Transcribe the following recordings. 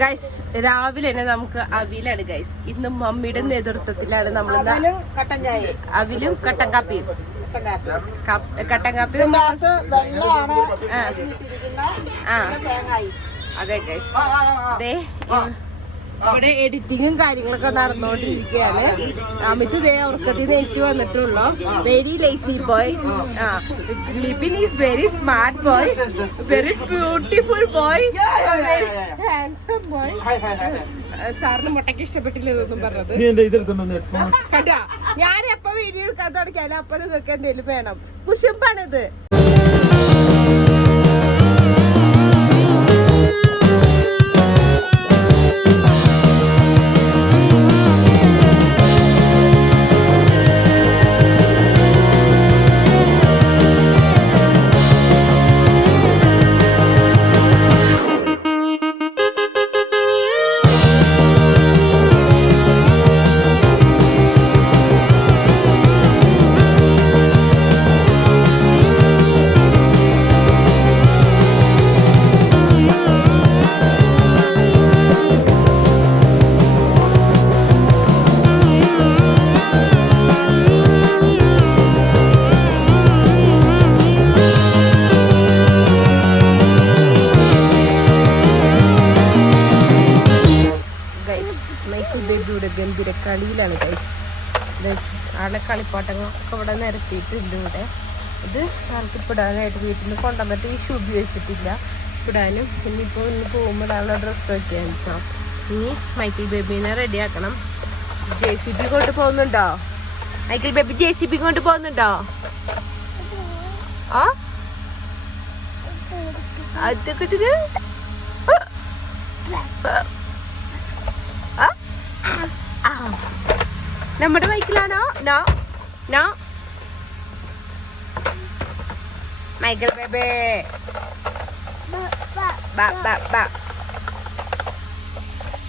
Guys രാവിലെ തന്നെ നമുക്ക് അവിലാണ് ഗൈസ് ഇന്ന് മമ്മിയുടെ നേതൃത്വത്തിലാണ് നമ്മൾ അവലും കട്ടൻ കാപ്പിയും. കട്ടൻ കാപ്പി കാപ്പിയും ആ. അതെ ഗൈസ് ദേ ഇവിടെ എഡിറ്റിങ്ങും കാര്യങ്ങളൊക്കെ നടന്നുകൊണ്ടിരിക്കുകയാണ് അമിത് ദേ ഉറക്കത്തിൽ നിന്ന് എനിക്ക് വന്നിട്ടുള്ളൂ. Very lazy boy Libin is very smart boy very beautiful boy very handsome boy സാറിന് മുട്ടയ്ക്ക് ഇഷ്ടപ്പെട്ടില്ല ഇതൊന്നും പറഞ്ഞത്. കണ്ടാ? ഞാൻ എപ്പോ വീഡിയോ എടുക്കാൻ തുടങ്ങിയാലും അപ്പൊ നിങ്ങൾക്ക് എന്തെങ്കിലും വേണം. കുശുമ്പാണിത്. ഇവിടെ ഇവിടെ. ഇത് ആൾക്ക് ഇടാനായിട്ട് വീട്ടിൽ നിന്ന് കൊണ്ടുവന്നിട്ട് ഈ ഷൂ ഉപയോഗിച്ചിട്ടില്ല. ഇടാനും ഇനിയിപ്പോൾ ഇന്ന് പോകുമ്പോൾ ഇടാനുള്ള ഡ്രസ്സൊക്കെ കേട്ടോ ഇനി മൈക്കിൾ ബേബീനെ റെഡിയാക്കണം ജെ സി ബി കൊണ്ട് പോകുന്നുണ്ടോ? Michael Baby J C B കൊണ്ട് പോകുന്നുണ്ടോ? ആ. നമ്മുടെ ബൈക്കിലാണോ നോ? നോ? മൈക്കിൾ ബേബേ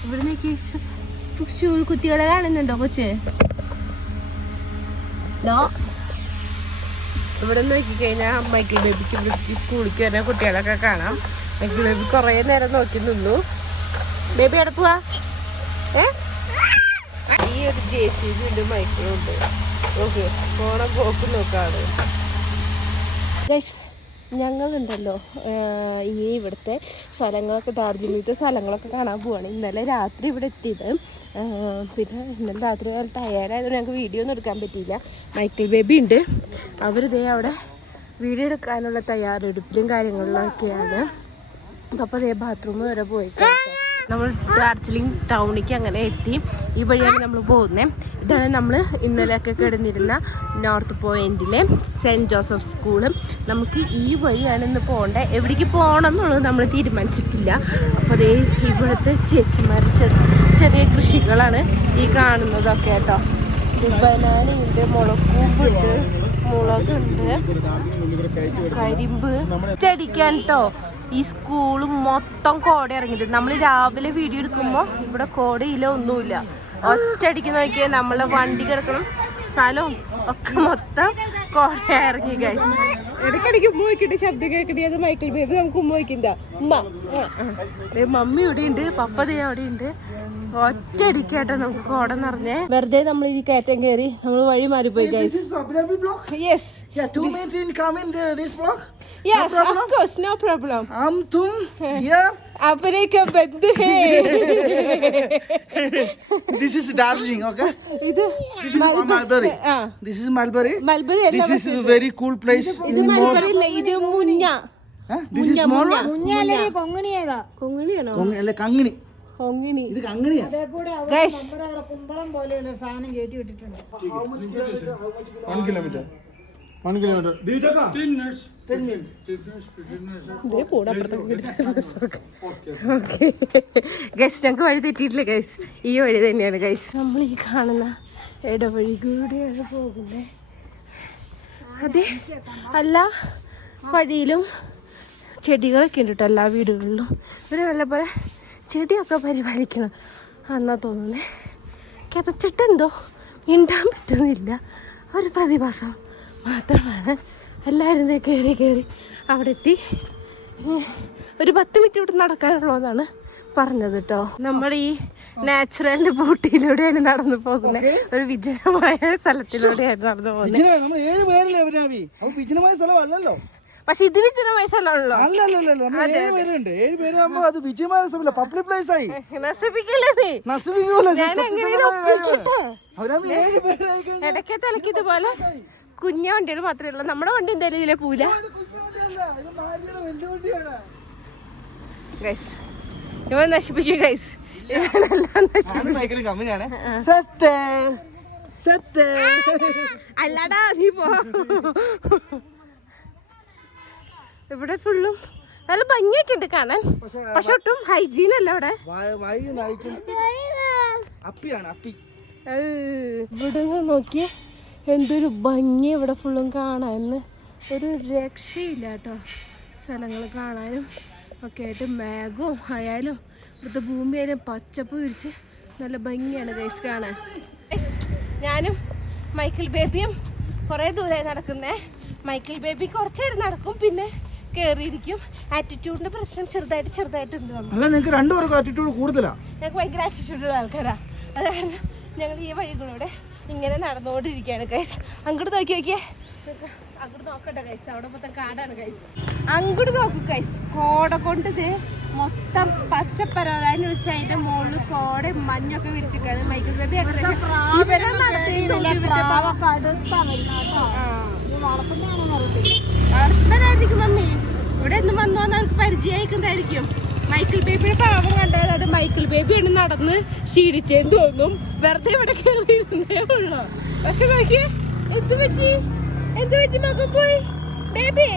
ഇവിടുന്ന് ഷൂൾ കുത്തികളെ കാണുന്നുണ്ടോ കൊച്ച്? നോ ഇവിടെ നോക്കിക്കഴിഞ്ഞാൽ മൈക്കിൾ ബേബിക്ക് ഇവിടെ സ്കൂളിലേക്ക് വരുന്ന കുട്ടികളൊക്കെ കാണാം. മൈക്കിൾ ബേബി കുറേ നേരം നോക്കി നിന്നു. ബേബി എവിടെ പോവാ? ഏ? ഈ ഒരു ജെ സി ബി ഉണ്ട്. മൈക്കിളുണ്ട് ഓക്കെ പോണ പോക്ക് നോക്കാണ്. ഞങ്ങളുണ്ടല്ലോ ആഹ് ഇനി ഇവിടുത്തെ സ്ഥലങ്ങളൊക്കെ ഡാർജിലിംഗത്തെ സ്ഥലങ്ങളൊക്കെ കാണാൻ പോവാണ്. ഇന്നലെ രാത്രി ഇവിടെ എത്തിയത്. പിന്നെ ഇന്നലെ രാത്രി ടയേർഡായതുകൊണ്ട് ഞങ്ങൾക്ക് വീഡിയോ ഒന്നും എടുക്കാൻ പറ്റിയില്ല. മൈക്കിൾ ബേബി ഉണ്ട്. അവരിതേ അവിടെ വീഡിയോ എടുക്കാനുള്ള തയ്യാറെടുപ്പിലും കാര്യങ്ങളിലൊക്കെയാണ്. അപ്പോൾ അതേ ബാത്റൂം വരെ പോയി നമ്മൾ ഡാർജിലിംഗ് ടൗണിലേക്ക് അങ്ങനെ എത്തി. ഈ വഴിയാണ് നമ്മൾ പോകുന്നത് ഇതാണ് നമ്മൾ ഇന്നലെയൊക്കെ കിടന്നിരുന്ന നോർത്ത് പോയിന്റിലെ സെന്റ് ജോസഫ് സ്കൂൾ. നമുക്ക് ഈ വഴിയാണ് ഇന്ന് പോകേണ്ടത് എവിടേക്ക് പോകണം എന്നുള്ളത് നമ്മൾ തീരുമാനിച്ചിട്ടില്ല. അപ്പോൾ അതേ ഇവിടുത്തെ ചേച്ചിമാർ ചെറിയ കൃഷികളാണ് ഈ കാണുന്നതൊക്കെ കേട്ടോ. ബനാനയുണ്ട് മുളക്കൂമ്പുണ്ട് മുളകുണ്ട് കരിമ്പ്. ചടിക്കാൻ കേട്ടോ. ഈ സ്കൂൾ മൊത്തം കോട ഇറങ്ങിയത് നമ്മൾ രാവിലെ വീഡിയോ എടുക്കുമ്പോൾ ഇവിടെ കോടയില്ല ഒന്നുമില്ല. ഒറ്റയടിക്ക് നോക്കിയാൽ നമ്മളെ വണ്ടി കിടക്കണം. സ്ഥലവും ഒക്കെ മൊത്തം കോട ഇറങ്ങി ഗൈസ് ഇടയ്ക്കിടയ്ക്ക് ഉമ്മ വയ്ക്കട്ടെ ശബ്ദം കേൾക്കട്ടെ. അത് മൈക്കിൾ ബേബി നമുക്ക് ഉമ്മ വയ്ക്കണ്ട. ഉമ്മ മമ്മി ഇവിടെ ഉണ്ട് പപ്പ ദേ അവിടെ ഉണ്ട് ഒറ്റയടിക്കാട്ടോ നമുക്ക് കോട നിറഞ്ഞേ. വെറുതെ നമ്മൾ ഈ കയറ്റം കയറി നമ്മൾ വഴി മാറിപ്പോയി കഴിച്ചു guys? Yes Yeah, two minutes in come in the, this block. Yeah, of course, no problem. I'm Tum here. अपने का बंद है This is Darjeeling, okay? ഇത് This is Mulberry. ആ This is Mulberry. മൽബറി അല്ല This is a very cool place. ഇത് mulberry അല്ല ഇത് മുഞ്ഞ Huh? This is small one. കുഞ്ഞാലടി കൊങ്ങണിയേതാ കൊങ്ങിണിയാണോ കൊങ്ങ- അല്ല കങ്ങിണി കൊങ്ങിണി ഇത് കങ്ങിണിയാ അതേ കൂടെ അവിടെ ഗൈസ് നമ്മുടെ അവിടെ കുമ്പളം പോലെയുള്ള സാധനം കയറ്റി വിട്ടിട്ടുണ്ട് One kilometer. One kilometer. ഇതേ പോടാ ഓക്കെ ഗൈസ് ഞങ്ങൾക്ക് വഴി തെറ്റിയിട്ടില്ല ഗൈസ് ഈ വഴി തന്നെയാണ് ഗൈസ് നമ്മൾ ഈ കാണുന്ന ഇടവഴി കൂടിയാണ് പോകുന്നത് അതെ. അല്ല വഴിയിലും ചെടികളൊക്കെ ഉണ്ട് കേട്ടോ എല്ലാ വീടുകളിലും. ഇവർ നല്ലപോലെ ചെടിയൊക്കെ പരിപാലിക്കണം എന്നാ തോന്നുന്നത് കിതച്ചിട്ടെന്തോ മിണ്ടാൻ പറ്റുന്നില്ല. ഒരു പ്രതിഭാസം. മാത്രമാണ്. എല്ലാവരും കയറി കയറി അവിടെ എത്തി ഒരു പത്ത് മിനിറ്റ് ഇവിടെ നടക്കാനുള്ളതാണ് പറഞ്ഞത് കേട്ടോ. നമ്മൾ ഈ നാച്ചുറലിന്റെ ബോട്ടിലൂടെയാണ് നടന്നു പോകുന്നത് ഒരു വിജനമായ സ്ഥലത്തിലൂടെയാണ് നടന്നു പോകുന്നത് പക്ഷെ ഇത് വിജനമായ സ്ഥലമാണല്ലോ. പബ്ലിക് പ്ലേസ് ആയി. നശിപ്പിക്കില്ലേ ഇടയ്ക്ക് തലക്കിതുപോലെ കുഞ്ഞ വണ്ടികൾ മാത്രമേ ഉള്ളൂ. നമ്മുടെ വണ്ടി എന്തായാലും ഇതിലെ പൂല ഗൈസ് ഇവൻ നശിപ്പിക്കും ഗൈസ് അല്ലടാ നീ പോ. ഇവിടെ ഫുള്ളും നല്ല ഭംഗിയൊക്കെ ഉണ്ട് കാണാൻ. പക്ഷെ ഒട്ടും ഹൈജീൻ അല്ല ഇവിടെ വഴി നയിക്കും. അപ്പിയാണ് അപ്പി. ഏയ്, ഇവിടെ നോക്കിയേ. എന്തൊരു ഭംഗി ഇവിടെ ഫുള്ളും കാണാൻ. ഒരു രക്ഷയില്ല കേട്ടോ സ്ഥലങ്ങൾ കാണാനും ഒക്കെ ആയിട്ട്. മേഘവും ആയാലും ഇവിടുത്തെ ഭൂമി ആയാലും പച്ചപ്പ് വിരിച്ച് നല്ല ഭംഗിയാണ് ഗൈസ് കാണാൻ. ഞാനും മൈക്കിൾ ബേബിയും കുറേ ദൂരെ നടക്കുന്നേ. മൈക്കിൾ ബേബി കുറച്ച് നേരം നടക്കും പിന്നെ കയറിയിരിക്കും ആറ്റിറ്റ്യൂഡിന്റെ പ്രശ്നം ചെറുതായിട്ട് ചെറുതായിട്ടുണ്ട് അല്ല നിങ്ങൾക്ക് രണ്ടുപേർക്കും ആറ്റിറ്റ്യൂഡ് കൂടുതലാണ് ഞങ്ങൾക്ക് ഭയങ്കര ആറ്റിറ്റ്യൂഡുള്ള ആൾക്കാരാണ് അത് കാരണം ഞങ്ങൾ ഈ വഴികളിലൂടെ ഇങ്ങനെ നടന്നുകൊണ്ടിരിക്കുകയാണ് കൈസ് അങ്ങോട്ട് നോക്കി നോക്കിയേ. അങ്ങോട്ട് നോക്കട്ടെ കൈസ് അവിടെ മൊത്തം കാടാണ് കൈസ് അങ്ങോട്ട് നോക്കൂ കൈസ് കോട കൊണ്ട് ഇത് മൊത്തം പച്ചപ്പരവതാനി വെച്ച് അതിന്റെ മുകളിൽ കോട മഞ്ഞൊക്കെ വിരിച്ചിട്ടാണ് മൈക്കിൾ ബേബി. വളർത്തുന്നതായിരിക്കും മമ്മി. ഇവിടെ ഒന്നും വന്നു വന്നാൽ അവർക്ക് പരിചയമായിക്കുന്നതായിരിക്കും മൈക്കിൾ ബേബിയുടെ പാവം കണ്ടതായിട്ട് മൈക്കിൾ ബേബി ബേബിയാണ് നടന്ന് ക്ഷീണിച്ചെന്ന് തോന്നും വെറുതെ ഇവിടെ കയറിയിരുന്നേ ഉള്ളൂ. പക്ഷെ നോക്കിയേ എന്ത് പറ്റി? എന്ത് പറ്റി മകൻ പോയി? ബേബി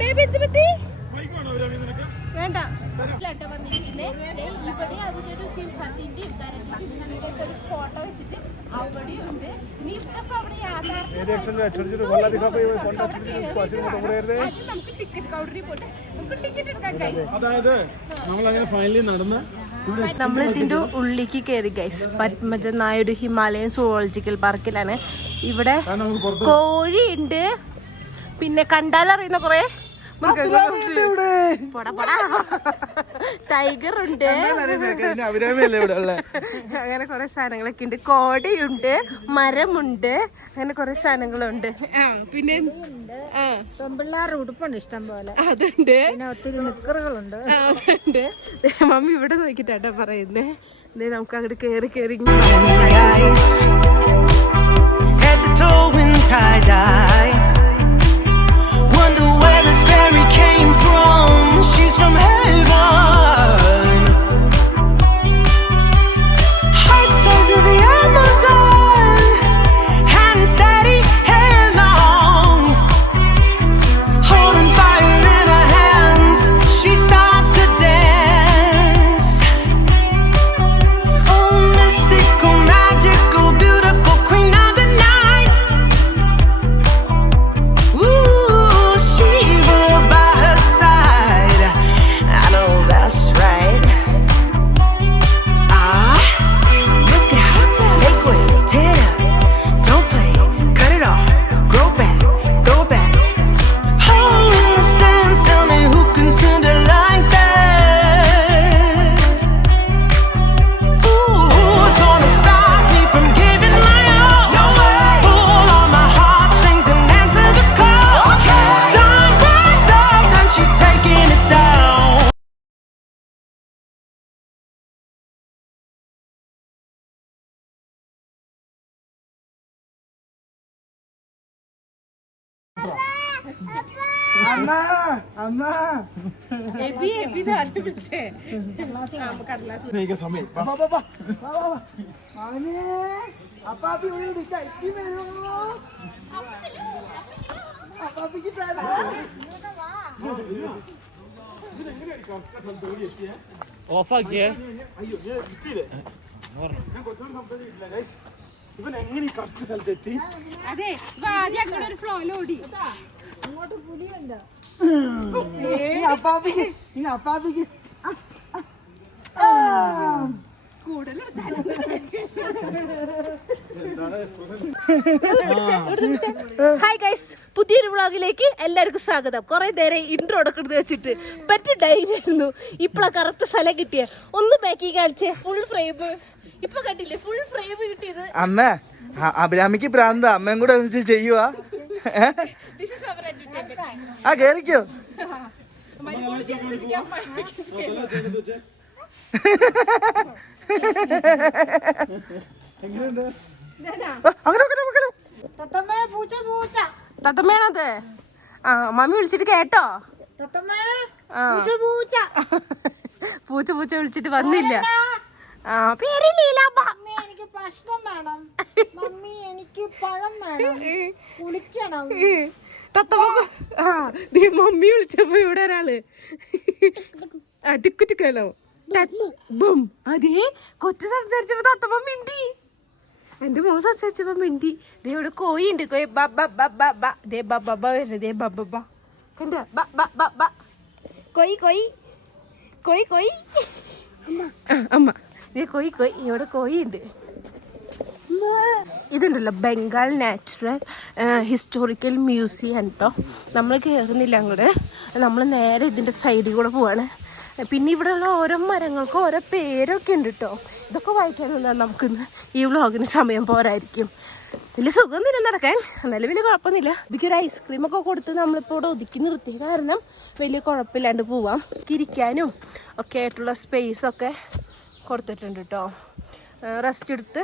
ബേബി എന്ത് പറ്റി? വേണ്ട. ഇവിടെ അതിലൊരു സിംഹത്തിന്റെയും ഫോട്ടോ വെച്ചിട്ട് അവിടെയുണ്ട് അതായത് നമ്മൾ അങ്ങനെ ഫൈനലി നടന്ന് ഇവിടെ നമ്മൾ ഇതിന്റെ ഉള്ളിലേക്ക് കയറി guys Padmaja Naidu Himalayan zoological പാർക്കിലാണ് ഇവിടെ കോഴി ഉണ്ട് കോഴിയുണ്ട്. പിന്നെ കണ്ടാലറിയുന്ന കുറെ മൃഗങ്ങളുണ്ട്. ഇവിടെ പോടാ പോടാ. ടൈഗർ ഉണ്ട്. അങ്ങനെ കുറെ സാധനങ്ങളൊക്കെ ഉണ്ട്. കോടയുണ്ട് മരമുണ്ട് അങ്ങനെ കുറെ സാധനങ്ങളുണ്ട്. പിന്നെ പെമ്പിള്ളാരുടെ ഉടുപ്പുണ്ട് ഇഷ്ടം പോലെ അതുണ്ട്. പിന്നെ ഒത്തിരി നിക്കറുകളുണ്ട്. അതുണ്ട്. മമ്മി ഇവിടെ നോക്കിട്ടാട്ടോ പറയുന്നേ. ദേ നമുക്ക് അങ്ങോട്ട് കേറി കേറി on the ice, head to toe tie dye. Wonder where this fairy came from. She's from heaven. അപ്പാപ്പി ഇവിടെ ഉണ്ട്. കൈക്ക് വരുമോ? അപ്പാപ്പിക്ക് തരാം. ഓഫാക്കിയേ. അയ്യോ, ഞാൻ കുറച്ചുകൂടി സംസാരിക്കില്ല, guys. ഇവൻ എങ്ങനെ കറക്റ്റ് സ്ഥലത്തെത്തി? അതെ വാ, ആദ്യം അങ്ങനെ ഒരു ഫ്ലോയിൽ ഓടി ഏ അപ്പാപ്പിക്ക് ഹായ് ഗൈസ് പുതിയൊരു വ്ളോഗിലേക്ക് എല്ലാവർക്കും സ്വാഗതം. കുറെ നേരം ഇൻട്രോ എടുക്കുന്നത് വെച്ചിട്ട് പറ്റുണ്ടായിരുന്നു ഇപ്പളാ കറക്റ്റ് സ്ഥലം കിട്ടിയ. ഒന്ന് ബാക്കി കാണിച്ചേ. ഫുൾ ഫ്രെയിം ഇപ്പൊ കണ്ടില്ലേ? ഫുൾ ഫ്രെയിം കിട്ടിയത്. അമ്മ അഭിരാമിക്ക് പ്രാന്ത. അമ്മയും കൂടെ ഒന്നിച്ച് ആ കേറിക്കോ. തത്തമ്മയാണത്? ആ മമ്മി വിളിച്ചിട്ട് കേട്ടോ. പൂച്ച പൂച്ച. വിളിച്ചിട്ട് വന്നില്ല. പേര് ലീലാമ്മ. എനിക്ക് ഭക്ഷണം വേണം. മമ്മി എനിക്ക് പഴം വേണം. കുളിക്കണം. തത്തമ്മ ആ ദേ മമ്മി വിളിച്ചപ്പോ ഇവിടെ ഒരാൾ. ആ ടിക്കു ടിക്കല്ലോ ബം. അതേ കൊച്ചു സംസാരിച്ചപ്പോ തത്തമ്മ മിണ്ടി. എന്റെ മോൻ സംസാരിച്ചപ്പോ മിണ്ടി. ദേ ഇവിടെ കോയി ഉണ്ട് കോയി ബ ബ ബ ബ ബ. ദേ ബ ബ ബ വരുന്നത് ദേ ബ ബ ബ. കണ്ട? ബ ബ ബ ബ. കോയി കോയി കോയി കോയി ആ, അമ്മ. ദേ കോയി കോയി ഇവിടെ കോയി ഉണ്ട് ഇതുണ്ടല്ലോ ബംഗാൾ നാച്ചുറൽ ഹിസ്റ്റോറിക്കൽ മ്യൂസിയം കേട്ടോ നമ്മൾ കയറുന്നില്ല അങ്ങോട്ട്. നമ്മൾ നേരെ ഇതിന്റെ സൈഡിൽ കൂടെ പോവാണ്. പിന്നെ ഇവിടെയുള്ള ഓരോ മരങ്ങൾക്കും ഓരോ പേരൊക്കെ ഉണ്ട് കേട്ടോ ഇതൊക്കെ വായിക്കാൻ നിന്നാൽ നമുക്കിന്ന് ഈ വ്ളോഗിന് സമയം പോരായിരിക്കും. വലിയ സുഖം തന്നെ നടക്കാൻ. എന്നാലും വലിയ കുഴപ്പമൊന്നുമില്ല. എനിക്ക് ഒരു ഐസ്ക്രീമൊക്കെ കൊടുത്ത് നമ്മളിപ്പോൾ ഇവിടെ ഒതുക്കി നിർത്തി. കാരണം വലിയ കുഴപ്പമില്ലാണ്ട് പോവാം. തിരിക്കാനും ഒക്കെ ആയിട്ടുള്ള സ്പേസൊക്കെ കൊടുത്തിട്ടുണ്ട് കേട്ടോ റെസ്റ്റ് എടുത്ത്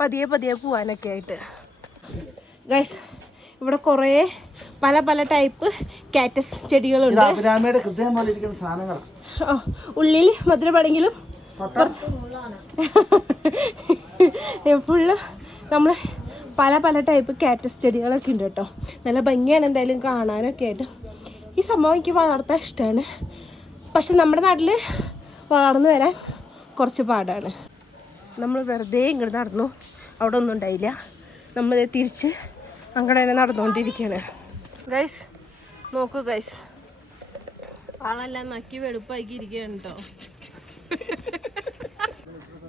പതിയെ പതിയെ പോവാനൊക്കെ ആയിട്ട്. ഗൈസ് ഇവിടെ കുറേ പല പല ടൈപ്പ് കാറ്റസ് ചെടികളുണ്ട്. ഉള്ളിൽ മധുരമാണെങ്കിലും ഫുള്ള് നമ്മൾ പല പല ടൈപ്പ് കാറ്റസ് ചെടികളൊക്കെ ഉണ്ട് കേട്ടോ നല്ല ഭംഗിയാണ് എന്തായാലും കാണാനൊക്കെ ആയിട്ട്. ഈ സംഭവം എനിക്ക് വളർത്താൻ ഇഷ്ടമാണ് പക്ഷെ നമ്മുടെ നാട്ടിൽ വളർന്നു വരാൻ കുറച്ച് പാടാണ്. നമ്മൾ വെറുതെ ഇങ്ങോട്ട് നടന്നു. അവിടെ ഒന്നും ഉണ്ടായില്ല. നമ്മൾ തിരിച്ച് അങ്ങനെ തന്നെ നടന്നുകൊണ്ടിരിക്കുകയാണ് ഗൈസ് നോക്കൂ ഗൈസ് ആളെല്ലാം നക്കി വെളുപ്പാക്കി ഇരിക്കുകയാണ് കേട്ടോ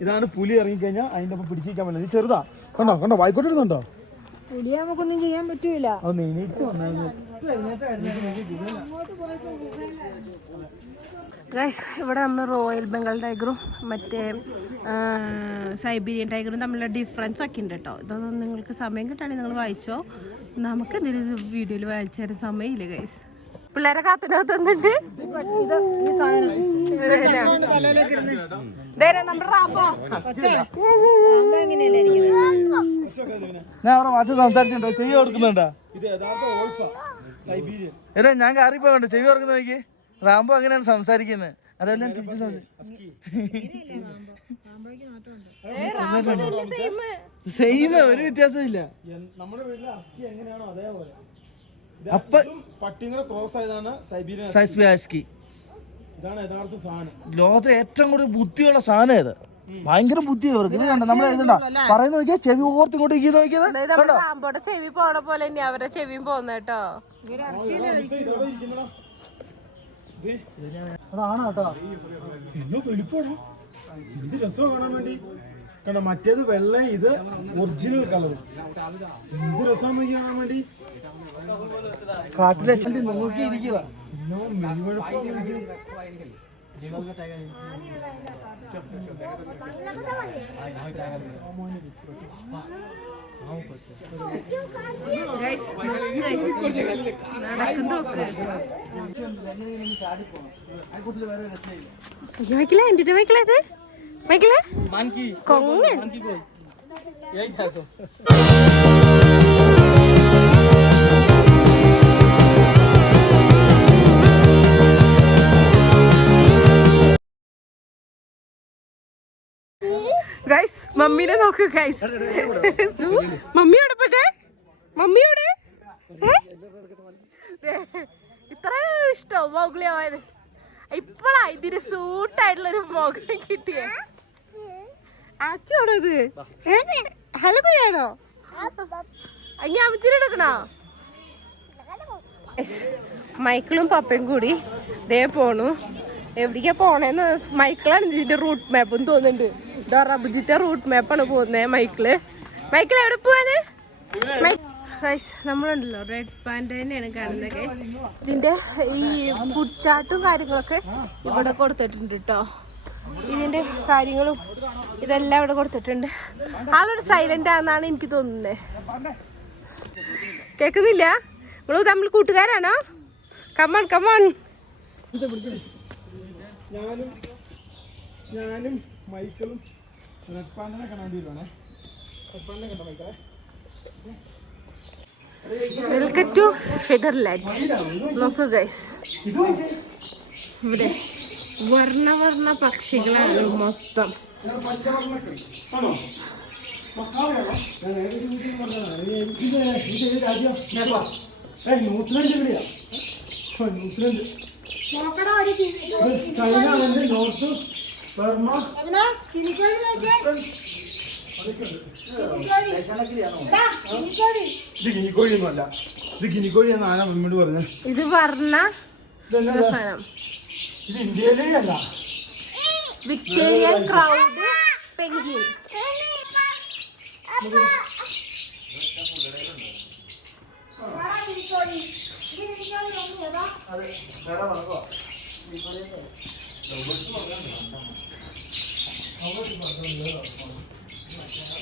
ഇതാണ് പുലി ഇറങ്ങിക്കഴിഞ്ഞാൽ അതിന്റെ ഒപ്പം പിടിച്ചിരിക്കാൻ പറ്റില്ല. ഇത് ചെറുതാ. കണ്ടോ കണ്ടോ വായിക്കോട്ടിരുന്നുണ്ടോ പുലിയെ നമുക്കൊന്നും ചെയ്യാൻ പറ്റൂല. ഗൈസ് ഇവിടെ നമ്മൾ റോയൽ ബംഗാൾ ടൈഗറും മറ്റേ സൈബീരിയൻ ടൈഗറും തമ്മിലുള്ള ഡിഫറൻസ് ഒക്കെ ഉണ്ട് കേട്ടോ ഇതൊന്നും നിങ്ങൾക്ക് സമയം കിട്ടുകയാണെങ്കിൽ നിങ്ങൾ വായിച്ചോ. നമുക്ക് എന്തെങ്കിലും വീഡിയോയിൽ വായിച്ചു തരാൻ സമയമില്ല ഗൈസ് പിള്ളേരെ അവരുടെ ഭാഷ സംസാരിച്ചിട്ടുണ്ടോ. ചെവി കൊടുക്കുന്നുണ്ടോ? എടാ ഞാൻ കാറിപ്പോണ്ട് ചെവി ഓർക്കുന്ന നോക്കി റാംബോ അങ്ങനെയാണ് സംസാരിക്കുന്നത് അതെല്ലാം തിരിച്ച് സെയിം ഒരു വ്യത്യാസവും ഇല്ല നമ്മുടെ വീട്ടിലെ അസ്കി എങ്ങനെയാണോ അതേപോലെ. അപ്പൊ പട്ടിയും ക്രോസ് ആയതാണ് സൈബീരിയൻ ഇതാണ് യഥാർത്ഥ സാധനം. ലോകത്തെ ഏറ്റവും കൂടുതൽ ബുദ്ധിയുള്ള സാധനം ഇത്. ഭയങ്കര ബുദ്ധി അവർക്ക് ഇത് കണ്ടോ? നമ്മളെ ഇതുണ്ടോ? പറയുന്ന നോക്കിയാ ചെവി ഓർത്ത് ഇങ്ങോട്ട് ഇങ്ങനെ നോക്കിയത് ചെവി പോണ പോലെ അവരുടെ ചെവിയും പോകുന്ന കേട്ടോ. അതാണ് കേട്ടോ. എന്നോ വെളുപ്പാണോ? എന്ത് രസമാണ് കാണാൻ വേണ്ടി. കണ്ടോ മറ്റേത് വെള്ള ഇത് ഒറിജിനൽ കളർ എന്ത് രസമാണ് കാണാൻ വേണ്ടി. കാട്ടിലെ നോക്കി ഇരിക്കുക ഇത്? കൊങ്ങൻ. ഗൈസ് മമ്മീനെ നോക്ക് ഗൈസ് മമ്മിയോടെ? പോട്ടെ മമ്മിയോടെ ഇത്ര ഇഷ്ടോ മോഗ്ലി ആവാൻ ഇപ്പഴാ ഇതിന് സൂട്ടായിട്ടുള്ള ഒരു മോഗ്ലി കിട്ടിയ. അച്ഛാണോ ഇത്? ഹലോ കുയാണോ ഞാൻ എടുക്കണോ? മൈക്കിളും പപ്പയും കൂടി ദേ പോണു. എവിടേക്കാ പോണേന്ന് മൈക്കിളാണ് ഇതിന്റെ റൂട്ട് മാപ്പും തോന്നുന്നുണ്ട്. ഡോറബുജിത്തെ റൂട്ട് മാപ്പാണ് പോകുന്നത് മൈക്കിൾ. മൈക്കിൾ എവിടെ പോവാണ്? നമ്മളുണ്ടല്ലോ. റെഡ് പാൻഡ് തന്നെയാണ് കാണുന്നത്. ഇതിന്റെ ഈ ഫുഡ് ചാർട്ടും കാര്യങ്ങളൊക്കെ ഇവിടെ കൊടുത്തിട്ടുണ്ട് കേട്ടോ ഇതിന്റെ കാര്യങ്ങളും ഇതെല്ലാം ഇവിടെ കൊടുത്തിട്ടുണ്ട്. ആളൊരു സൈലന്റ് ആണെന്നാണ് എനിക്ക് തോന്നുന്നത് കേൾക്കുന്നില്ല നമ്മൾ തമ്മിൽ കൂട്ടുകാരാണോ? കമ്മൺ കമ്മൺ ഞാനും ഞാനും മൈക്കിളും റെഡ് പാൻഡിനെ കാണാൻ വേണ്ടിയിട്ടാണേ റെഡ് പാൻഡിനെ കണ്ടോ മൈക്കിളെ വെൽക്കം ടു ഫെദർലാൻഡ് നോക്കൂ ഗൈസ് ഇവിടെ വർണ വർണ പക്ഷികളാണ് മൊത്തം. നോർത്ത് ബർമ ഇത് ഗിനിക്കോഴി ഒന്നുമല്ല ഇത് ഗിനിക്കോഴി എന്ന് ആരാ മുന്നോട്ട് പറഞ്ഞത് ഇത് പറഞ്ഞ ഇത് ഇന്ത്യയിലേ അല്ല. വിക്ടോറിയൻ ക്രൗഡ് പെൻഗിൻ എടാ,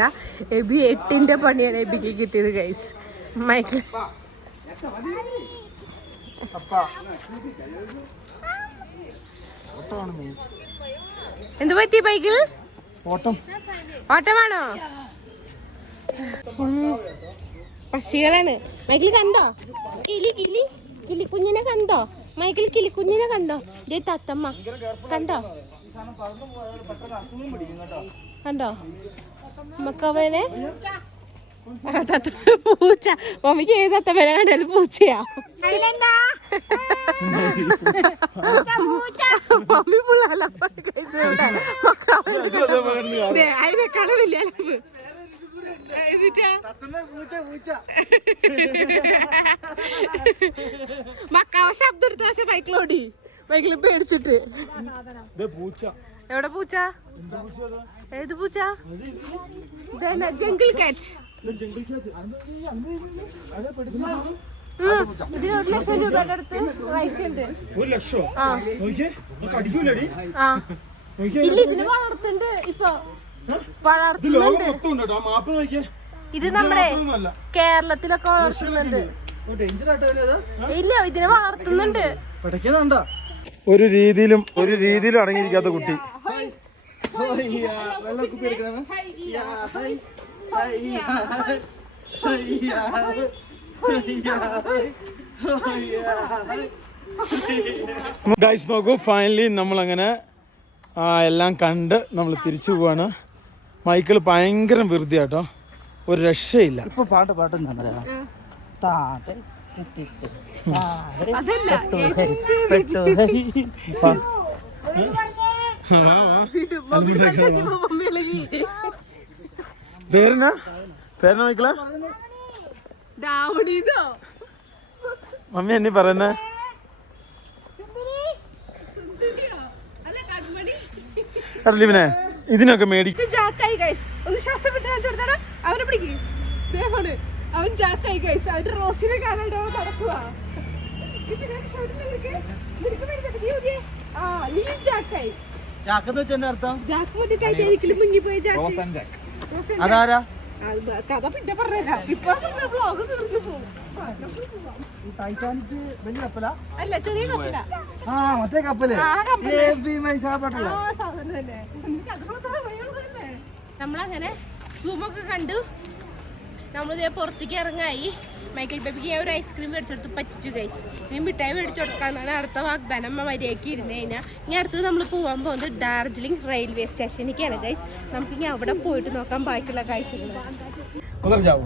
പറ്റുന്നില്ല എബി എട്ടിന്റെ പണിയാണ് എബിക്ക് കിട്ടിയത് ഗൈസ് മൈക്കിൾ എന്ത് പറ്റി ഓട്ടം. ഓട്ടമാണോ? പശികളാണ് പക്ഷികളാണ്. മൈക്കിൾ കണ്ടോ? കിളി കിളി. കിളി കുഞ്ഞിനെ കണ്ടോ? മൈക്കിൽ കിളിക്കുഞ്ഞിനെ കണ്ടോ? ഇതേ തത്തമ്മ. കണ്ടോ? കണ്ടോ? മക്കവനെ ആ, തത്ത- പൂച്ച. മമ്മിക്ക് ഏത് തത്തമ്മനെ കണ്ടാലും പൂച്ചയാ. മമ്മി വലിയ അലപ്പ് എന്നിട്ടാ? മക്കാവ ശബ്ദം എടുത്താശ ബൈക്കിലോടി ബൈക്കിൽ പേടിച്ചിട്ട്. പൂച്ച. എവിടെ പൂച്ച? എന്ത് പൂച്ച? ഏത് പൂച്ച ജംഗിൾ കാറ്റ്? ഇതിന് ഒരു ലക്ഷം രൂപയുടെ അടുത്ത് റേറ്റ് ഉണ്ട്. ഒരു ലക്ഷോ? നോക്കിയേ ആ. ഇല്ല ഇതിന് വളർത്തുന്നുണ്ട് ഇപ്പൊ. വളർത്തുന്നുണ്ട്. മൊത്തം ഉണ്ട്? മാപ്പ് നോക്കിയേ. ഇത് നമ്മുടെ കേരളത്തിലൊക്കെ വളർത്തുന്നുണ്ട്. ഇല്ല ഇതിനെ വളർത്തുന്നുണ്ട്. ഒരു രീതിയിലും ഒരു രീതിയിലും അടങ്ങിയിരിക്കാത്ത കുട്ടി. ഗൈസ് നോക്കൂ ഫൈനലി നമ്മളങ്ങനെ അങ്ങനെ എല്ലാം കണ്ട് നമ്മൾ തിരിച്ചു പോവാണ്. മൈക്കിൾ ഭയങ്കര വെറുതെ കേട്ടോ ഒരു രക്ഷയില്ല. ഇപ്പൊ പാട്ട് പാട്ട് അതല്ല പെട്ടു പേരെന്നാ? പേരെന്നാ മൈക്കിളെ മമ്മി എന്നീ പറയുന്നേ? കടലിവിനെ ഇതിനൊക്കെ മേടിക്കും അവൻ റോസിനെ ആ ഈ ജാക്കായി. ചാക്കെന്ന് വെച്ചാൽ അർത്ഥം? ജാക്ക് ടൈറ്റാനിക്കിൽ മുങ്ങിപ്പോയി ജാക്ക്. അതാരാ? കഥ പിന്നെ പറഞ്ഞുതരാം. ഇപ്പൊ ബ്ലോഗ് തീർന്നു പോകും. ടൈറ്റാനിക് വലിയ കപ്പലാ? അല്ല ചെറിയ കപ്പില. ആ മറ്റേ കപ്പൽ. നമ്മളങ്ങനെ സൂമൊക്കെ കണ്ടു. നമ്മളിതേ പുറത്തേക്ക് ഇറങ്ങായി. മൈക്കിൾ ബേബിക്ക് ഞാൻ ഒരു ഐസ്ക്രീം മേടിച്ചെടുത്ത് പറ്റിച്ചു ഗൈസ് ഇനി മിഠായി മേടിച്ചു കൊടുക്കാന്നാണ് അടുത്ത വാഗ്ദാനം മര്യാദയ്ക്ക് ഇരുന്ന് കഴിഞ്ഞാൽ ഇനി അടുത്തത് നമ്മൾ പോകാൻ പോകുന്നത് ഡാർജിലിംഗ് റെയിൽവേ സ്റ്റേഷനിലേക്കാണ് ഗൈസ് നമുക്ക് ഇനി അവിടെ പോയിട്ട് നോക്കാൻ ബാക്കിയുള്ള കാഴ്ചകൾ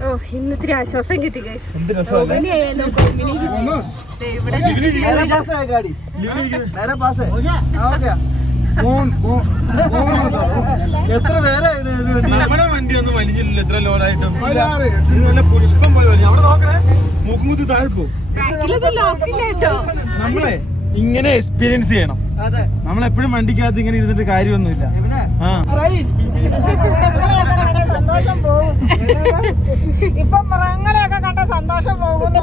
ഓ ഇന്നത്തിരി ആശ്വാസം കിട്ടി ഗൈസ് ഇവിടെ എത്ര വണ്ടി? ഒന്നും എത്ര പോലെ നമ്മളെ ഇങ്ങനെ എക്സ്പീരിയൻസ് ചെയ്യണം. നമ്മളെപ്പോഴും വണ്ടിക്കകത്ത് ഇങ്ങനെ ഇരുന്നിട്ട് കാര്യമൊന്നുമില്ല. സന്തോഷം പോകും ഇപ്പൊ മൃഗങ്ങളെയൊക്കെ കണ്ട സന്തോഷം പോകുന്നു.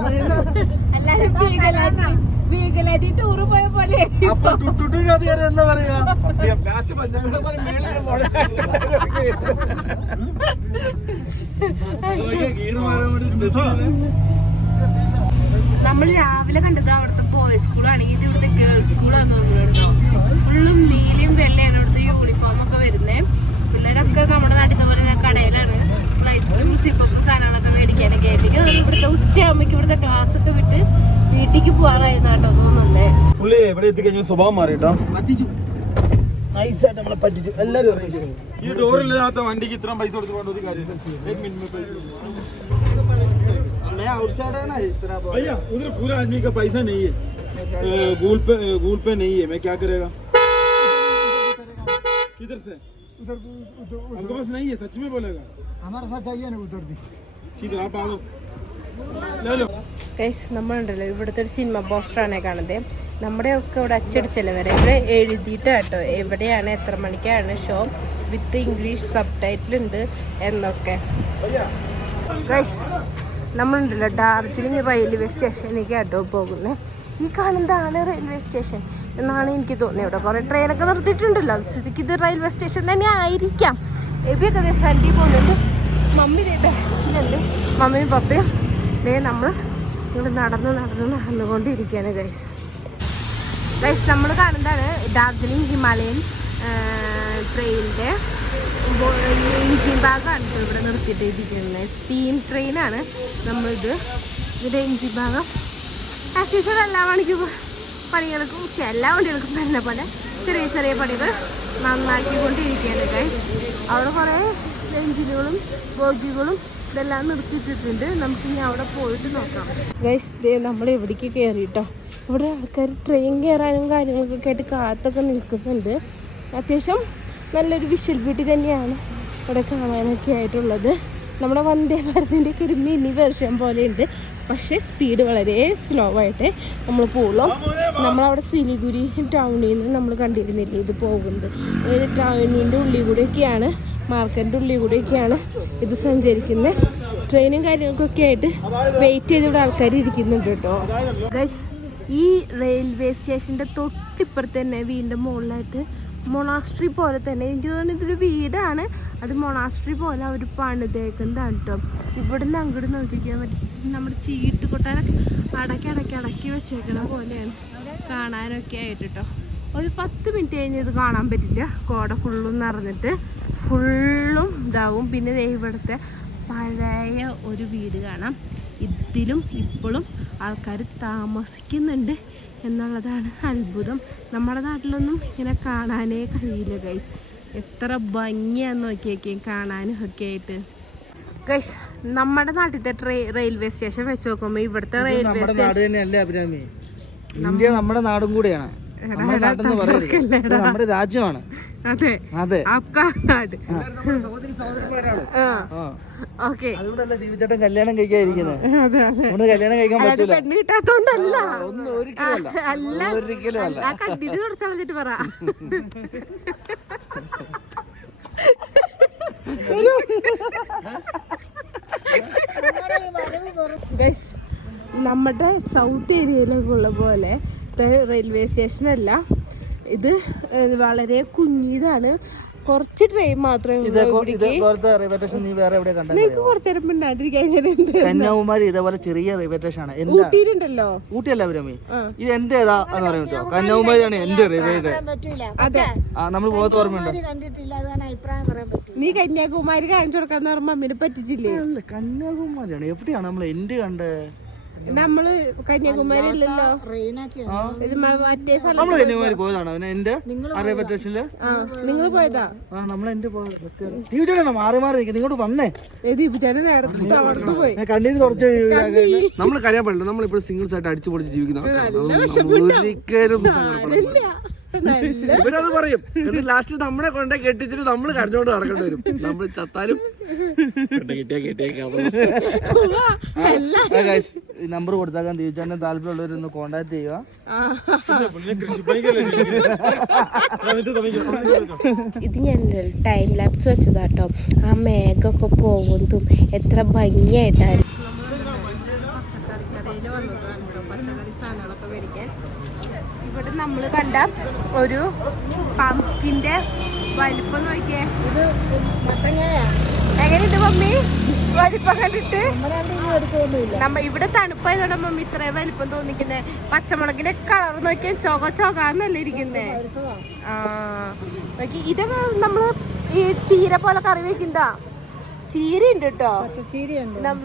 വീഗലാറ്റി ടൂർ പോയ പോലെ എന്താ പറയാ? നമ്മൾ രാവിലെ കണ്ടത് അവിടുത്തെ ബോയ്സ് സ്കൂളാണെങ്കിൽ ഇത് ഇവിടുത്തെ ഗേൾസ് സ്കൂളാന്ന് തോന്നുന്നു ഫുള്ളും നീലയും വെള്ളയാണ് ഇവിടുത്തെ യൂണിഫോം ഒക്കെ വരുന്നത് പിള്ളേരൊക്കെ നമ്മുടെ നാട്ടിലത്തെ പോലെ കടയിലാണ്. ഐസ്ക്രീം സിപ്പും സാധനങ്ങളൊക്കെ മേടിക്കാനൊക്കെ ആയിട്ട്. ഇവിടുത്തെ ഉച്ചയാകുമ്പോഴേക്കും ഇവിടുത്തെ ക്ലാസ് ഒക്കെ വിട്ട് വീട്ടിലേക്ക് പോകാറായിരുന്നാട്ടോ തോന്നുന്നേ പുള്ളി എവിടെ എത്തിക്കഴിഞ്ഞാൽ സ്വഭാവം മാറി കേട്ടോ പറ്റിച്ചു നൈസായിട്ട് നമ്മളെ പറ്റിച്ചു എല്ലാരും അറിയിച്ചു ഈ ഡോറില്ലാത്ത വണ്ടിക്ക് ഇത്രയും പൈസ കൊടുത്ത് പോകേണ്ട ഒരു കാര്യമില്ല एक मिनट में पैसे मैं आउटसाइड है ना इतना बहुत। भैया उधर पूरा आदमी का पैसा नहीं है गूगल पे गूगल पे नहीं है मैं क्या करेगा किधर से उधर उधर हमको पास नहीं है सच में बोलेगा हमारे साथ चाहिए ना उधर भी किधर आप आओ ले लो ഗൈസ് നമ്മളുണ്ടല്ലോ. ഇവിടുത്തെ ഒരു സിനിമ പോസ്റ്ററാണ് കാണുന്നത്. നമ്മുടെയൊക്കെ ഇവിടെ അച്ചടിച്ചല്ലേ വരെ ഇവിടെ എഴുതിയിട്ട് കേട്ടോ. എവിടെയാണ് എത്ര മണിക്കാണ് show with English subtitle ഉണ്ട് എന്നൊക്കെ. ഗൈസ് നമ്മളുണ്ടല്ലോ ഡാർജിലിംഗ് റെയിൽവേ സ്റ്റേഷനിലേക്ക് കേട്ടോ പോകുന്നത് ഈ കാണുന്നതാണ് റെയിൽവേ സ്റ്റേഷൻ എന്നാണ് എനിക്ക് തോന്നിയത് ഇവിടെ കുറേ ട്രെയിനൊക്കെ നിർത്തിയിട്ടുണ്ടല്ലോ. സ്ഥിതിക്ക് ഇത് റെയിൽവേ സ്റ്റേഷൻ തന്നെ ആയിരിക്കാം. എബിയൊക്കെ ഫ്രണ്ടിൽ പോകുന്നുണ്ട് മമ്മി ഇതേ മമ്മിയും പപ്പയും. ഇതേ നമ്മൾ ഇവിടെ നടന്ന് നടന്ന് നടന്നുകൊണ്ടിരിക്കുകയാണ് ഗൈസ് ഗൈസ് നമ്മൾ കാണുന്നതാണ് ഡാർജിലിംഗ് ഹിമാലയൻ ട്രെയിനിന്റെ എഞ്ചിൻ ഭാഗമാണ് ഇവിടെ നിർത്തിയിട്ടിരിക്കുന്നത്. സ്റ്റീം ട്രെയിനാണ് നമ്മളിത്. ഇതിന്റെ എഞ്ചിൻ ഭാഗം. ആസ് യൂഷ്വൽ എല്ലാ പണിക്കും പണികൾക്കും എല്ലാ വണ്ടികൾക്കും തന്നെ പോലെ ചെറിയ ചെറിയ പണികൾ നന്നാക്കിക്കൊണ്ടിരിക്കുകയാണ് ഗൈസ് അവിടെ കുറേ എഞ്ചിനുകളും ബോഗികളും ഇതെല്ലാം നിർത്തിയിട്ടിട്ടുണ്ട്. നമുക്ക് ഇനി അവിടെ പോയിട്ട് നോക്കാം. ഗൈസ് നമ്മൾ എവിടേക്ക് കയറിയിട്ടോ ഇവിടെ ആൾക്കാർ ട്രെയിൻ കയറാനും കാര്യങ്ങളൊക്കെ ആയിട്ട് കാത്തൊക്കെ നിൽക്കുന്നുണ്ട്. അത്യാവശ്യം നല്ലൊരു വിഷ്വൽ ബ്യൂട്ടി തന്നെയാണ് ഇവിടെ കാണാനൊക്കെ ആയിട്ടുള്ളത്. നമ്മുടെ വന്ദേ ഭാരതിന്റെയൊക്കെ ഒരു മിനി വെർഷൻ പോലെയുണ്ട്. പക്ഷേ സ്പീഡ് വളരെ സ്ലോ ആയിട്ട് നമ്മൾ പോകുള്ളൂ നമ്മളവിടെ സിലിഗുരി ടൗണിൽ നിന്ന് നമ്മൾ കണ്ടിരുന്നില്ലേ ഇത് പോകുന്നത്. അതായത് ടൗണിന്റെ ഉള്ളിൽ കൂടെയൊക്കെയാണ് മാർക്കറ്റിന്റെ ഉള്ളിൽ കൂടെയൊക്കെയാണ് ഇത് സഞ്ചരിക്കുന്നത്. ട്രെയിനും കാര്യങ്ങൾക്കൊക്കെ ആയിട്ട് വെയിറ്റ് ചെയ്ത് ഇവിടെ ആൾക്കാർ ഇരിക്കുന്നുണ്ട് കേട്ടോ. ഈ റെയിൽവേ സ്റ്റേഷന്റെ തൊട്ടിപ്പുറത്ത് തന്നെ വീണ്ടും മുകളിലായിട്ട് മൊണാസ്ട്രി പോലെ തന്നെ. എനിക്ക് തോന്നുന്നു ഇതൊരു വീടാണ്. അത് മൊണാസ്ട്രി പോലെ അവർ പണിതേക്കുന്നതാണ് കേട്ടോ ഇവിടുന്ന് അങ്ങോട്ട് നോക്കിക്കാൻ പറ്റും. നമ്മുടെ ചീട്ട് കൊട്ടാനൊക്കെ അടക്കി അടക്കി അടക്കി വെച്ചേക്കണ പോലെയാണ്. കാണാനൊക്കെ ആയിട്ട് കേട്ടോ ഒരു പത്ത് മിനിറ്റ് കഴിഞ്ഞ് ഇത് കാണാൻ പറ്റില്ല. കോട ഫുള്ളും നിറഞ്ഞിട്ട് ഫുള്ളും ഇതാവും. പിന്നെ ഇവിടുത്തെ പഴയ ഒരു വീട് കാണാം. ഇതിലും ഇപ്പോഴും ആൾക്കാർ താമസിക്കുന്നുണ്ട്. എന്നുള്ളതാണ് അത്ഭുതം. നമ്മുടെ നാട്ടിലൊന്നും ഇങ്ങനെ കാണാനേ കഴിയില്ല ഗൈസ് എത്ര ഭംഗിയാന്ന് നോക്കിയൊക്കെ കാണാനും ഒക്കെ ആയിട്ട്. ഗൈസ് നമ്മുടെ നാട്ടിലത്തെ ട്രെയിൻ റെയിൽവേ സ്റ്റേഷൻ വെച്ച് നോക്കുമ്പോൾ ഇവിടുത്തെ റെയിൽവേ സ്റ്റേഷൻ ഇന്ത്യ നമ്മുടെ നാടും കൂടിയാണ്. നമ്മുടെ രാജ്യമാണ്. അതെ. അതെ. അതുകൊണ്ടല്ലേ ദീപചേട്ടൻ കല്യാണം കഴിക്കാതിരിക്കുന്നത് അതെ അതെ. നമ്മൾ കല്യാണം കഴിക്കാൻ പറ്റില്ല പറ്റൂല. പെണ്ണ് കിട്ടാത്തോണ്ടല്ല. ഒന്നും ഒരിക്കലും അല്ല. ഒരിക്കലും കണ്ടിട്ട് തുടച്ചു കളഞ്ഞിട്ട് പറ. നമ്മുടെ സൗത്ത് ഏരിയയിലൊക്കെ ഉള്ള പോലെ റെയിൽവേ സ്റ്റേഷനല്ല. ഇത് വളരെ കുഞ്ഞിതാണ്. കുറച്ച് ട്രെയിൻ മാത്രമേ ഉള്ളൂ ഇവിടേക്ക്. ഇതേപോലത്തെ റെയിൽവേ നീ വേറെ എവിടെ കണ്ടത്? നിനക്ക് കുറച്ചേരം മിണ്ടാണ്ടിരിക്കാൻ എന്ത് കന്യാകുമാരി ഇതേപോലെ ചെറിയ റെയിൽവേ സ്റ്റേഷൻ ആണ്. എന്താ? ഊട്ടിയിലുണ്ടല്ലോ. ഊട്ടിയല്ല അവരമ്മേ ഇത് എന്റെ ഏതാ എന്ന് പറയാൻ പറ്റുമോ? കന്യാകുമാരിയാണ് എന്റെ റെയിൽവേ നമ്മൾ പോകത്ത് ഓർമ്മയുണ്ട്? കണ്ടിട്ടില്ല. അതാണ് അഭിപ്രായം പറയാൻ പറ്റൂ നീ കന്യാകുമാരി കാണിച്ചു കൊടുക്കാന്ന് പറയുമ്പോ അമ്മിനെ പറ്റിച്ചില്ലേ? അല്ല കന്യാകുമാരിയാണ്. എവിടെയാണ് നമ്മൾ എന്റെ കണ്ടേ? നമ്മൾ കന്യാകുമാരി ഇല്ലല്ലോ. ട്രെയിനാക്കി ഇത് മറ്റേ സ്ഥലം നമ്മൾ കന്യാകുമാരി പോയതാണ്? അവനെ എന്റെ അറിയ പറ്റില്ല നിങ്ങൾ പോയതാ? ആ നമ്മൾ എന്റെ ടീച്ചറാണോ മാറി മാറി നിൽക്കുന്നത് ഇങ്ങോട്ട് വന്നേ. നേരത്തെ അവിടുന്ന് പോയി. കണ്ണീര് നമ്മൾ നമ്മൾ കരയാൻ പാടില്ല. നമ്മളിപ്പോഴും സിംഗിൾസ് ആയിട്ട് അടിച്ചു പൊളിച്ച് ജീവിക്കുന്ന ഒരിക്കലും ഇവരത് പറയും. എന്നിട്ട് ലാസ്റ്റ് നമ്മളെ കൊണ്ടേ കെട്ടിച്ചിട്ട് നമ്മൾ കരഞ്ഞോണ്ട് നടക്കേണ്ടി വരും. നമ്മൾ ചത്താലും കെട്ടിയാ കെട്ടിയേക്കാം നമ്പർ കൊടുത്താക്കാൻ തീർച്ചയായിട്ടും താല്പര്യമുള്ളവരൊന്ന് കോണ്ടാക്ട് ചെയ്യുക. ഇത് ഞാൻ ടൈം ലാപ്സ് വെച്ചതാട്ടോ. ആ മേഘമൊക്കെ പോകുന്നതും എത്ര ഭംഗിയായിട്ടാണ് പച്ചക്കറിക്കടയിൽ വന്നതാണ് കേട്ടോ പച്ചക്കറി സാധനങ്ങളൊക്കെ മേടിക്കാൻ ഇവിടെ നമ്മൾ കണ്ട ഒരു പമ്പിന്റെ വലിപ്പം നോക്കിയേ. ഇത് എങ്ങനെയുണ്ട് മമ്മി? വലിപ്പം കണ്ടിട്ട്? നമ്മ ഇവിടെ തണുപ്പായതോടെ മമ്മി ഇത്രയും വലിപ്പം തോന്നിക്കുന്നേ. പച്ചമുളകിന്റെ കളർ നോക്കിയാൽ ചോക ചോകാന്നല്ല ഇരിക്കുന്നേ. ആ നോക്കി ഇതൊക്കെ നമ്മൾ ഈ ചീര പോലെ കറി വെക്കുന്നതാ ചീര ഉണ്ട് കേട്ടോ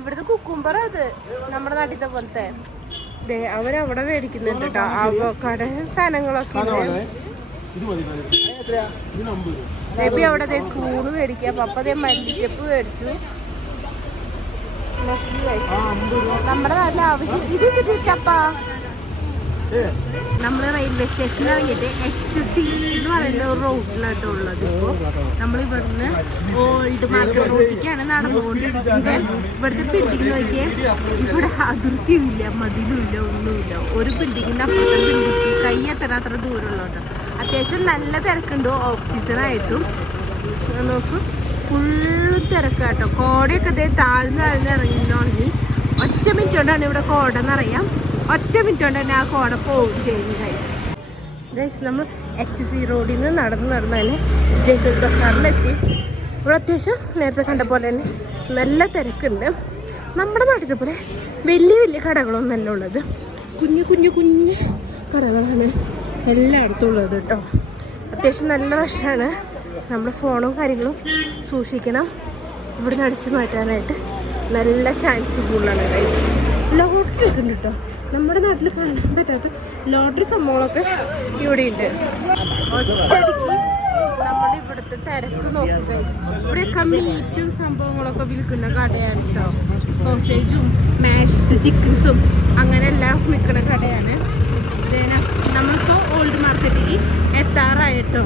ഇവിടുത്തെ കുക്കുംബർ അത് നമ്മുടെ നാട്ടിലത്തെ പോലത്തെ. അവരവിടെ മേടിക്കുന്നുണ്ട് കേട്ടോ. അവക്കട സാധനങ്ങളൊക്കെ ബേബി അവിടെ ദേ കൂണ് മേടിക്കുക. പപ്പ ദേ മല്ലിച്ചപ്പ് മേടിച്ചു. നമ്മുടെ നാട്ടിലെ ആവശ്യം. ഇത് ചപ്പാ. നമ്മൾ റെയിൽവേ സ്റ്റേഷനിൽ ഇറങ്ങിയിട്ട് എച്ച് സി എന്ന് പറയുന്ന ഒരു റൂട്ടിലായിട്ട് ഉള്ളത് ഇപ്പോൾ നമ്മൾ ഇവിടുന്ന് ഓൾഡ് മാർക്കറ്റ് റൂട്ടിലേക്കാണ് നടന്നുകൊണ്ടിരിക്കുന്നത്. ഇവിടുത്തെ ബിൽഡിംഗ് നോക്കിയേ ഇവിടെ അതിർത്തിയുമില്ല മതിലുമില്ല ഒന്നുമില്ല. ഒരു ബിൽഡിങ്ങിന്റെ അപ്പുറത്തെ ബിൽഡിംഗ് കൈ എത്തണ അത്ര ദൂരമുള്ളതുകൊണ്ട് അത്യാവശ്യം നല്ല തിരക്കുണ്ട് ഓഫ് സീസണായിട്ടും നോക്കൂ ഫുള്ള് തിരക്കാട്ടോ. കോടയൊക്കെ താഴ്ന്ന് താഴ്ന്ന് ഇറങ്ങി തുടങ്ങി ഒറ്റ മിനിറ്റ് കൊണ്ടാണ് ഇവിടെ കോട എന്നറിയാം ഒറ്റ മിനിറ്റ് കൊണ്ട് തന്നെ ആ കോട പോവുകയും ഗൈസ് നമ്മൾ എച്ച് സി റോഡിൽ നിന്ന് നടന്ന് നടന്ന് തന്നെ ജംഗിൾ ബസാറിലെത്തി ഇവിടെ അത്യാവശ്യം നേരത്തെ കണ്ട പോലെ തന്നെ നല്ല തിരക്കുണ്ട്. നമ്മുടെ നാട്ടിലെ പോലെ വലിയ വലിയ കടകളൊന്നല്ല ഉള്ളത്. കുഞ്ഞു കുഞ്ഞു കുഞ്ഞു കടകളാണ് എല്ലായിടത്തും ഉള്ളത് കേട്ടോ. അത്യാവശ്യം നല്ല റഷാണ് നമ്മൾ ഫോണും കാര്യങ്ങളും സൂക്ഷിക്കണം. ഇവിടുന്ന് അടിച്ചു മാറ്റാനായിട്ട് നല്ല ചാൻസ് കൂടുതലാണ് ഗൈസ് ലോട്ടറി ഒക്കെ ഉണ്ട് കേട്ടോ. നമ്മുടെ നാട്ടിൽ കാണാൻ പറ്റാത്ത ലോട്ടറി സംഭവങ്ങളൊക്കെ ഇവിടെ ഉണ്ട് ഒറ്റയടിക്ക് നമ്മുടെ ഇവിടുത്തെ തിരക്ക് നോക്കുക ഇവിടെയൊക്കെ മീറ്റും സംഭവങ്ങളൊക്കെ വിൽക്കുന്ന കടയാണ് കേട്ടോ സോസേജും മാഷ്ഡ് ചിക്കൻസും അങ്ങനെ എല്ലാം വിൽക്കുന്ന കടയാണ്. നമ്മളിപ്പോൾ ഓൾഡ് മാർക്കറ്റിൽ എത്താറായിട്ടോ.